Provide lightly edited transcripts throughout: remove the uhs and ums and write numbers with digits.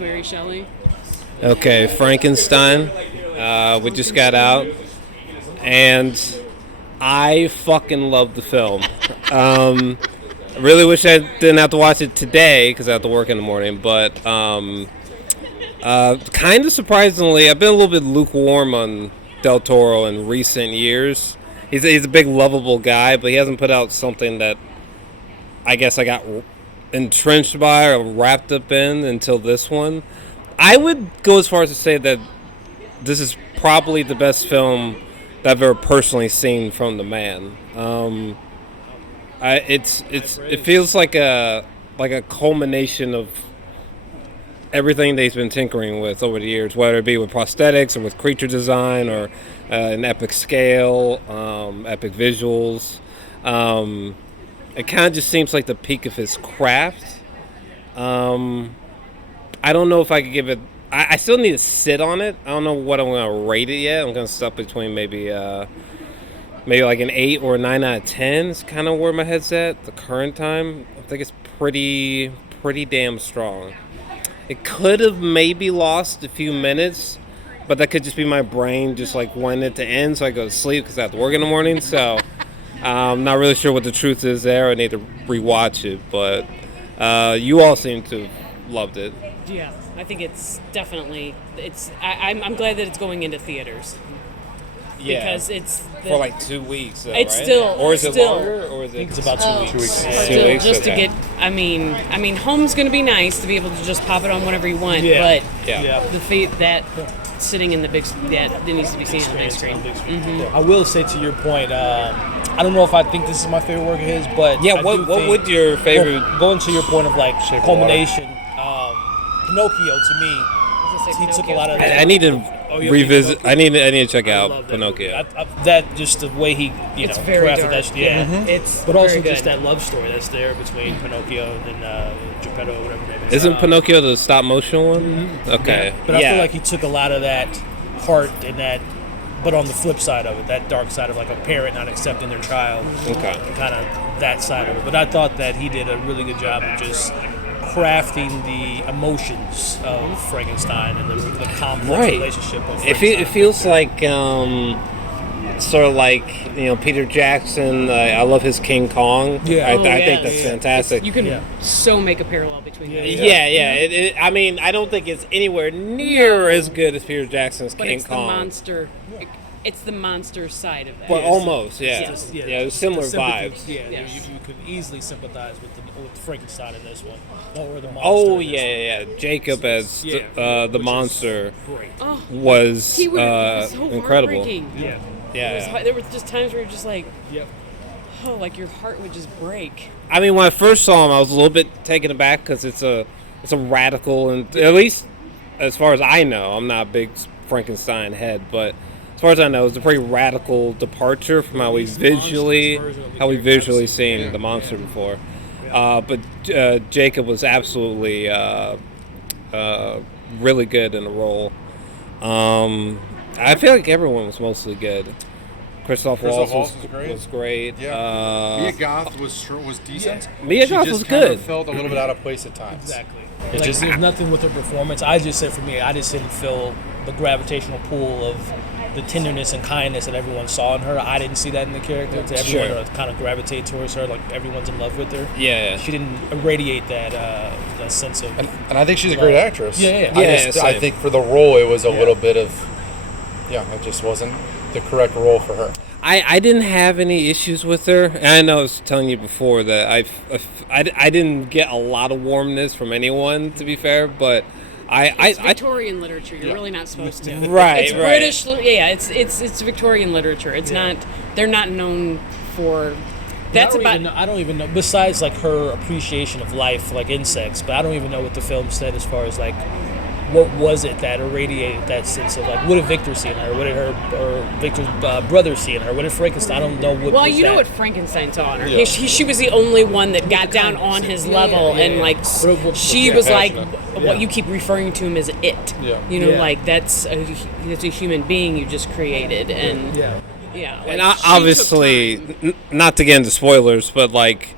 Mary Shelley. Okay, Frankenstein. We just got out, and I fucking love the film. I really wish I didn't have to watch it today because I have to work in the morning. But kind of surprisingly, I've been a little bit lukewarm on Del Toro in recent years. He's a big, lovable guy, but he hasn't put out something that I guess I got entrenched by or wrapped up in until this one. I would go as far as to say that this is probably the best film that I've ever personally seen from the man. It feels like a culmination of everything that he's been tinkering with over the years, whether it be with prosthetics or with creature design or an epic scale, epic visuals. It kind of just seems like the peak of his craft. I don't know if I could give it. I still need to sit on it. I don't know what I'm going to rate it yet. I'm going to stuck between maybe like an 8 or a 9 out of 10. It's kind of where my head's at the current time. I think it's pretty damn strong. It could have maybe lost a few minutes, but that could just be my brain just like wanting it to end so I go to sleep because I have to work in the morning. So I'm not really sure what the truth is there. I need to rewatch it, but you all seem to have loved it. Yeah, I think it's definitely. I'm glad that it's going into theaters. Yeah, because it's for like 2 weeks. Though, it's right? still, or is it still, longer, or is it? I think it's about 2 weeks. 2 weeks. Still, 2 weeks, just okay. to get. I mean, home's going to be nice to be able to just pop it on whenever you want. Yeah. But Yeah. that sitting in the big, that needs to be seen on the big screen. Mm-hmm. I will say to your point, I don't know if I think this is my favorite work of his, but Yeah, what would your favorite? Going to your point of like Shape of culmination, Pinocchio to me, he took a lot of. I need to revisit. I need to check out that Pinocchio. That just the way he It's very crafted dark. that. Yeah, It's but also very just good. that love story that's there between Pinocchio and Geppetto, or whatever name is. Isn't Pinocchio the stop motion one? Okay. But I feel like he took a lot of that heart and that, but on the flip side of it, that dark side of like a parent not accepting their child. Okay. Kind of that side of it. But I thought that he did a really good job of just crafting the emotions of Frankenstein and the complex relationship of Frankenstein. It feels like sort of like Peter Jackson. I love his King Kong. Yeah. I think that's fantastic. You can so make a parallel between those. Yeah. I mean, I don't think it's anywhere near as good as Peter Jackson's But King it's Kong. the monster. It's the monster side of that. But almost, yeah. Yes. It was similar vibes. Yeah, Yes. you could easily sympathize with Frankenstein in this one, or the monster. Oh in this yeah. Jacob as the which is monster Great. was He was so incredible. heartbreaking. Yeah. There were just times where you're just like, Yep. oh, like your heart would just break. I mean, when I first saw him, I was a little bit taken aback because it's a radical, and at least as far as I know, I'm not a big Frankenstein head, but as far as I know, it's a pretty radical departure from how we visually seen the monster before. But Jacob was absolutely really good in the role. I feel like everyone was mostly good. Christoph Waltz was great. Yeah. Mia Goth was decent. Yeah. Mia Goth was good. Kind of felt a little bit out of place at times. Exactly. It just there's nothing with her performance. I just said for me, I just didn't feel the gravitational pull of the tenderness and kindness that everyone saw in her. I didn't see that in the character. To everyone to kind of gravitate towards her, like everyone's in love with her. Yeah. She didn't irradiate that sense of. And I think she's a great actress. Yeah. I think for the role, it was a little bit of. It just wasn't the correct role for her. I didn't have any issues with her. And I know I was telling you before that I didn't get a lot of warmness from anyone, to be fair, but It's Victorian literature. You're really not supposed to. Right, It's British. Yeah, it's Victorian literature. It's not. They're not known for. That's I don't even know. Besides, like her appreciation of life, like insects, but I don't even know what the film said as far as like what was it that irradiated that sense of like what did Victor see in her? What did Victor's brother see in her? What did Frankenstein? I don't know what. Well, was you know that. what Frankenstein saw in her. Yeah. She was the only one that got down on his level, and like she was like what you keep referring to him as it. Yeah. You know, like that's a human being you just created, and yeah. And obviously, not to get into spoilers, but like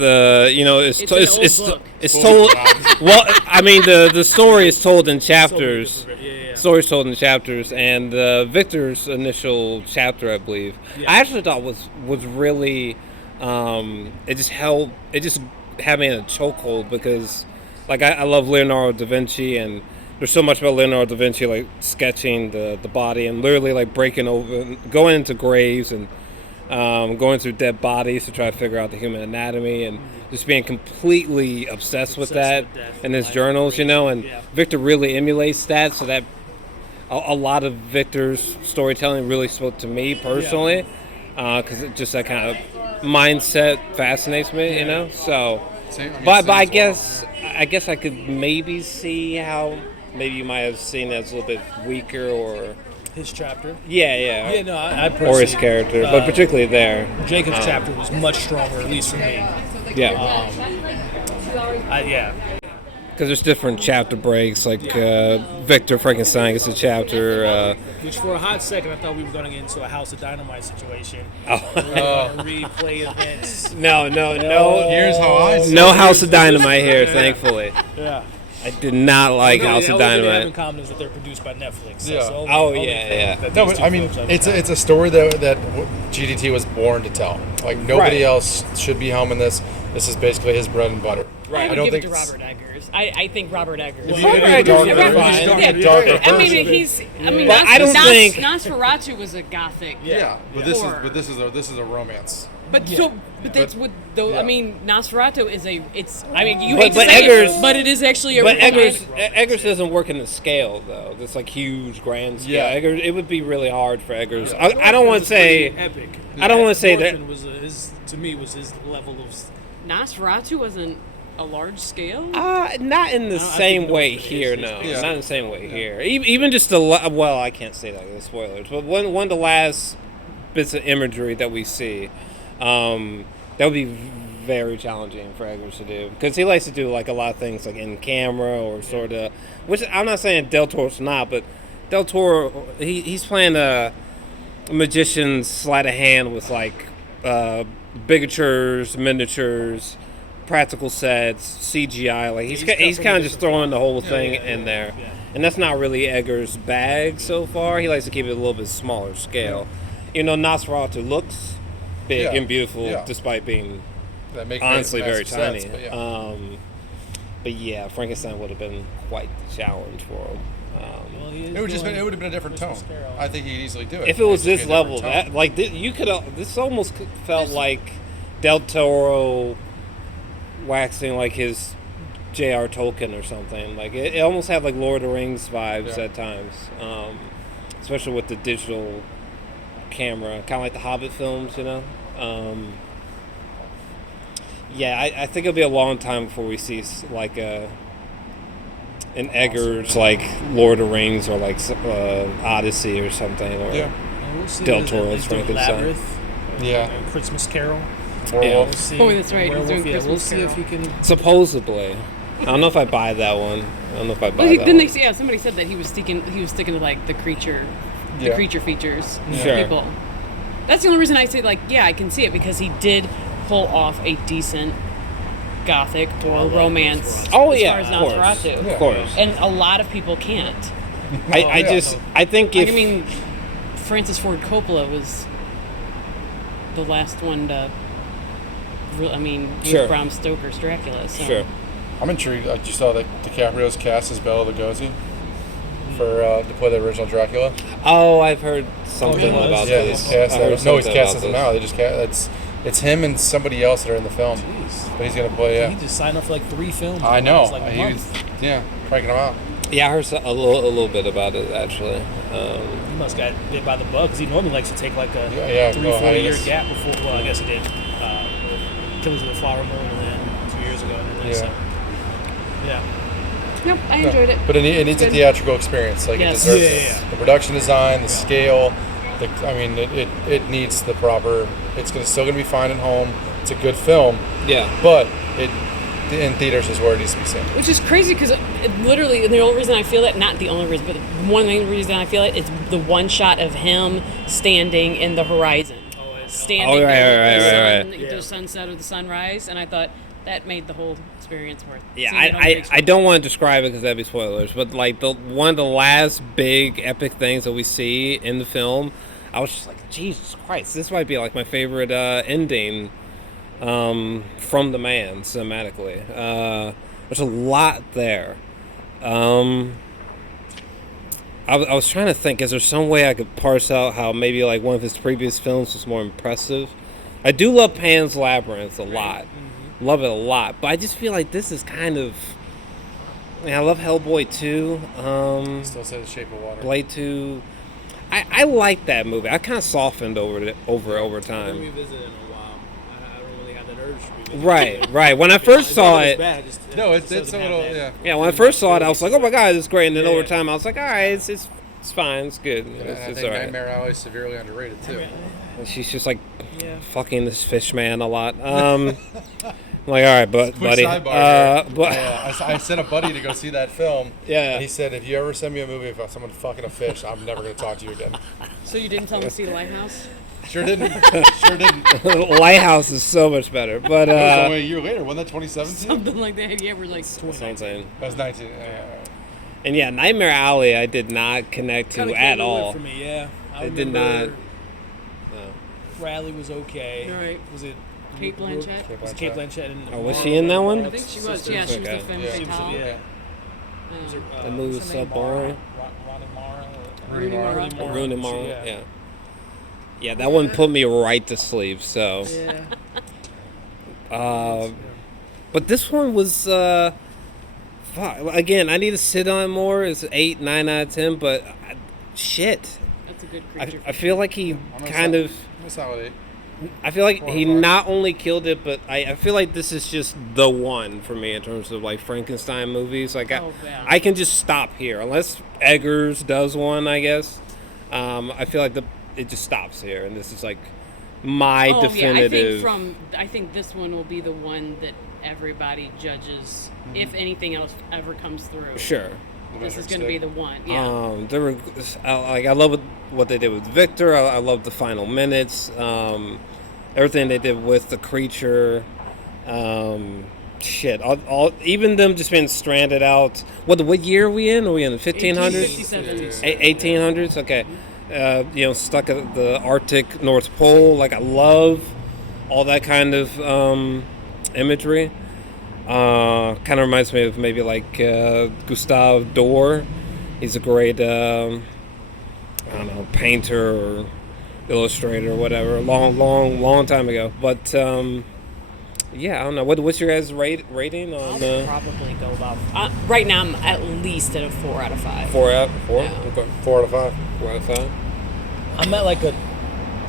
it's It's an old book. it's told. Well, I mean, the story is told in chapters. Stories told in chapters, and Victor's initial chapter, I believe, I actually thought was really, it just had me in a chokehold because, like, I love Leonardo da Vinci, and there's so much about Leonardo da Vinci, like sketching the body and literally like breaking over, going into graves and going through dead bodies to try to figure out the human anatomy, and just being completely obsessed with that in his journals, and Victor really emulates that, so that a lot of Victor's storytelling really spoke to me personally, because just that kind of mindset fascinates me, So, but I guess I could maybe see how maybe you might have seen that as a little bit weaker, or his chapter. Yeah. No, I or his character, but particularly there. Jacob's chapter was much stronger, at least for me. Yeah. Because there's different chapter breaks, like Victor Frankenstein gets a chapter. Which for a hot second I thought we were going to get into a House of Dynamite situation. Replay events. No. Here's how I see No House of Dynamite here, thankfully. Yeah. I did not like House of They have Dynamite. in common is that they're produced by Netflix. Yeah. So No, but I mean, it's a story that GDT was born to tell. Like nobody else should be helming this. This is basically his bread and butter. Right. I don't think it to Robert Eggers. I think Robert Eggers. Robert Eggers is fine. I mean, he's. I mean, but I don't think Nosferatu was a gothic. Yeah, but this is a romance. But that's what though. I mean, Nosferatu is a. It's. I mean, you but, hate to but say Eggers, it, but it is actually a. But Eggers doesn't work in the scale though. It's like huge, grand scale. Yeah. Eggers, it would be really hard for Eggers. I don't want to say epic. I don't want to say that. To me, was his level of. Nosferatu wasn't a large scale. Not in the same way here. No, not in the same way here. Even just well, I can't say that with spoilers. But one of the last bits of imagery that we see. That would be very challenging for Eggers to do, because he likes to do like a lot of things like in camera or sort of, which I'm not saying Del Toro's not, but Del Toro he's playing a magician's sleight of hand with like bigatures, miniatures, practical sets, CGI. Like he's kind of just throwing the whole thing in there, and that's not really Eggers' bag so far. He likes to keep it a little bit smaller scale. Nosferatu looks big and beautiful, despite being honestly very tiny. Sets, but yeah, Frankenstein would have been quite the challenge for him. It would have been a different tone. I think he'd easily do it. If it was this level, that like you could this almost felt like Del Toro waxing like his J.R. Tolkien or something. Like it almost had like Lord of the Rings vibes at times, especially with the digital camera, kind of like the Hobbit films, I think it'll be a long time before we see like an Eggers like Lord of the Rings or like Odyssey or something, or Del Toro's Frankenstein. Christmas Carol. Werewolf. Oh, that's right. He's doing We'll Christmas see Carol. if he can. Supposedly, I don't know if I buy that one. Somebody said that he was sticking to like the creature features. Sure. People. That's the only reason I say I can see it, because he did pull off a decent gothic or romance. As far as Nosferatu. Of course. And a lot of people can't. I think if I mean, Francis Ford Coppola was the last one to. Bram Stoker's Dracula. So. Sure. I'm intrigued. You saw that DiCaprio's cast as Bela Lugosi to play the original Dracula. Oh, I've heard something about this. He's cast as him now. They just it's him and somebody else that are in the film. Jeez. But he's gonna play. He just signed up for like 3 films. I know. Like a month. Cranking them out. Yeah, I heard a little bit about it actually. He must got bit by the bug, because he normally likes to take like a 3-4 year gap before. Well, I guess he did. Killers of the Flower Moon, and then 2 years ago. Yep, I enjoyed it. But it needs a theatrical experience. Like it deserves it. The production design, the scale. It needs the proper. It's still gonna be fine at home. It's a good film. Yeah. But in theaters is where it needs to be seen. Which is crazy, because literally the only reason I feel it, not the only reason, but one main reason I feel it is the one shot of him standing in the horizon. standing right, there right. the sunset or the sunrise, and I thought that made the whole experience worth. Yeah, seeing it on the big I screen. don't want to describe it because that'd be spoilers, but like one of the last big epic things that we see in the film, I was just like, Jesus Christ, this might be like my favorite ending from the man cinematically. There's a lot there. I was trying to think, is there some way I could parse out how maybe like one of his previous films was more impressive? I do love Pan's Labyrinth a lot. Mm-hmm. Love it a lot. But I just feel like this is kind of... I love Hellboy 2. Still say The Shape of Water. Blade 2. I like that movie. I kind of softened over time. I haven't revisited in a while. I don't really have that urge to revisit. Right. When I first saw it... No, it's a little, yeah. Yeah, when I first saw it, I was like, oh my God, it's great. And then over time, I was like, all right, it's fine, it's good. And It's I think all right. Nightmare Alley is severely underrated, too. And she's just like fucking this fish man a lot. I'm like, all right, buddy. Sidebar here. I sent a buddy to go see that film. Yeah. And he said, if you ever send me a movie about someone fucking a fish, I'm never going to talk to you again. So you didn't tell him to see the Lighthouse? Sure didn't. Lighthouse is so much better, but It was only a year later. Wasn't that 2017? Something like that. Yeah, we're like 19. That was 19. Yeah. And yeah, Nightmare Alley, I did not connect to Kinda at came away all. For me, yeah. I It did not. remember Bradley was okay. Right. Was it Kate Blanchett. Was Kate Blanchett? And Oh, was she in that one? I think she was. Yeah, she was the femme Yeah. fatale. Yeah. That movie was so boring. Rooney Mara. Rooney Mara, yeah. Yeah, that one put me right to sleep, so. Yeah. But this one was, again, I need to sit on it more. It's 8, 9 out of 10, but shit. That's a good creature. I feel like he kind of... I'm a solid 8. I feel like he not only killed it, but I feel like this is just the one for me in terms of like Frankenstein movies. Like I can just stop here unless Eggers does one, I guess. I feel like it just stops here, and this is like my definitive. Yeah, I think this one will be the one that everybody judges if anything else ever comes through. Sure. This is going to be the one. Yeah. I love what they did with Victor. I love the final minutes. Everything they did with the creature. Even them just being stranded out. What year are we in? Are we in the 1500s? 1800s. Okay. Stuck at the Arctic North Pole. Like I love all that kind of imagery. Kind of reminds me of maybe like Gustave Doré. He's a great, painter or illustrator or whatever. Long time ago. But I don't know. What's your guys' rating on? I'll probably go about. Right now, I'm at least at a 4 out of 5. 4 out? 4? Yeah. Okay. 4 out of 5. 4 out of 5. I'm at like a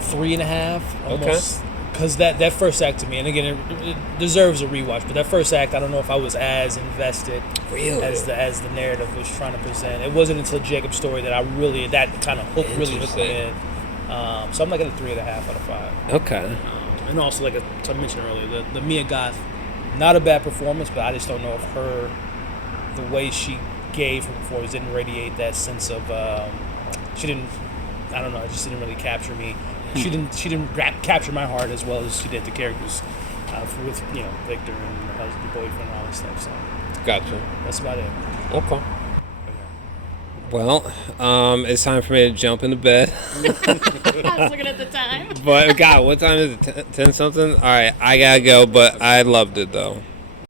3.5 almost. Because that first act to me, and again, it deserves a rewatch. But that first act, I don't know if I was as invested as the narrative was trying to present. It wasn't until Jacob's story that that kind of hooked me in. So I'm like at a 3.5 out of 5. Okay. And also, like I mentioned earlier, the Mia Goth, not a bad performance, but I just don't know if the way she gave her performance didn't radiate that sense of she didn't. I don't know. It just didn't really capture me. She didn't capture my heart as well as she did the characters with Victor and her husband, boyfriend, and all that stuff. So Gotcha. that's about it. Okay. Well, it's time for me to jump into bed. I was looking at the time. But God, what time is it? 10 something? All right, I gotta go. But I loved it though.